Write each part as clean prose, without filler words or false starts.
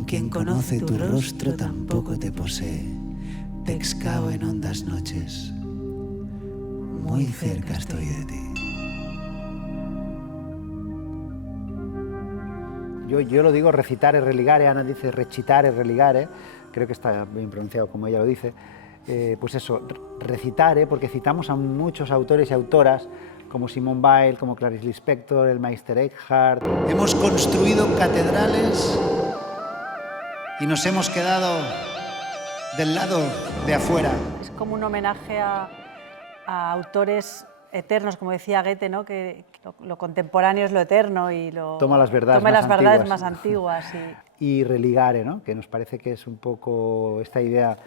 Con quien conoce tu rostro tampoco te posee. Te excavo en hondas noches. Muy cerca estoy de ti. Yo lo digo recitar e religare, Ana dice recitar e religare, creo que está bien pronunciado como ella lo dice. Pues eso, recitar, porque citamos a muchos autores y autoras como Simone Weil, como Clarice Lispector, el Meister Eckhart. Hemos construido catedrales y nos hemos quedado del lado de afuera. Es como un homenaje a autores eternos, como decía Goethe, ¿no? Que lo contemporáneo es lo eterno y toma las verdades, más antiguas. Y religare, ¿no? Que nos parece que es un poco esta idea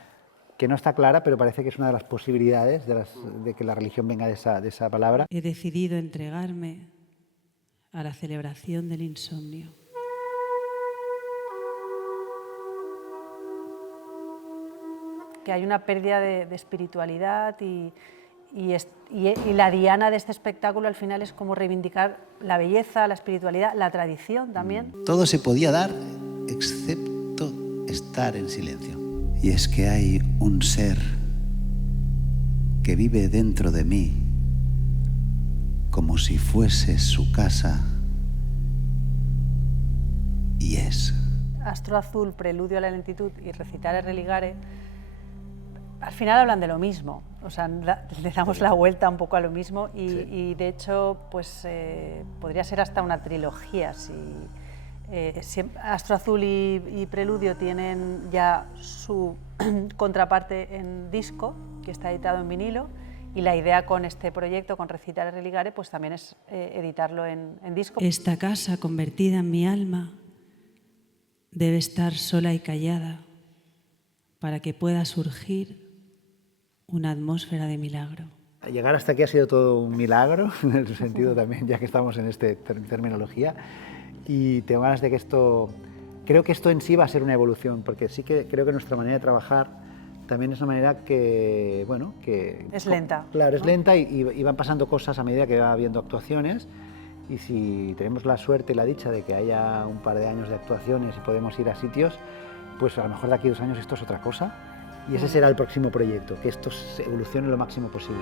que no está clara, pero parece que es una de las posibilidades de que la religión venga de esa palabra. He decidido entregarme a la celebración del insomnio. Que hay una pérdida de espiritualidad y la diana de este espectáculo al final es como reivindicar la belleza, la espiritualidad, la tradición también. Todo se podía dar excepto estar en silencio. Y es que hay un ser que vive dentro de mí como si fuese su casa y es. Astro Azul, Preludio a la lentitud y Recitare Religare al final hablan de lo mismo, o sea, le damos la vuelta un poco a lo mismo y de hecho pues podría ser hasta una trilogía. Si Astro Azul y Preludio tienen ya su contraparte en disco, que está editado en vinilo, y la idea con este proyecto, con Recitare Religare, pues también es editarlo en disco. Esta casa convertida en mi alma debe estar sola y callada para que pueda surgir una atmósfera de milagro. Llegar hasta aquí ha sido todo un milagro, en el sentido también, ya que estamos en esta terminología, y tengo ganas de que creo que esto en sí va a ser una evolución, porque sí que creo que nuestra manera de trabajar también es una manera que, bueno, que... Es lenta. Claro, es lenta y van pasando cosas a medida que va habiendo actuaciones, y si tenemos la suerte y la dicha de que haya un par de años de actuaciones y podemos ir a sitios, pues a lo mejor de aquí a 2 años esto es otra cosa. Y ese será el próximo proyecto, que esto evolucione lo máximo posible.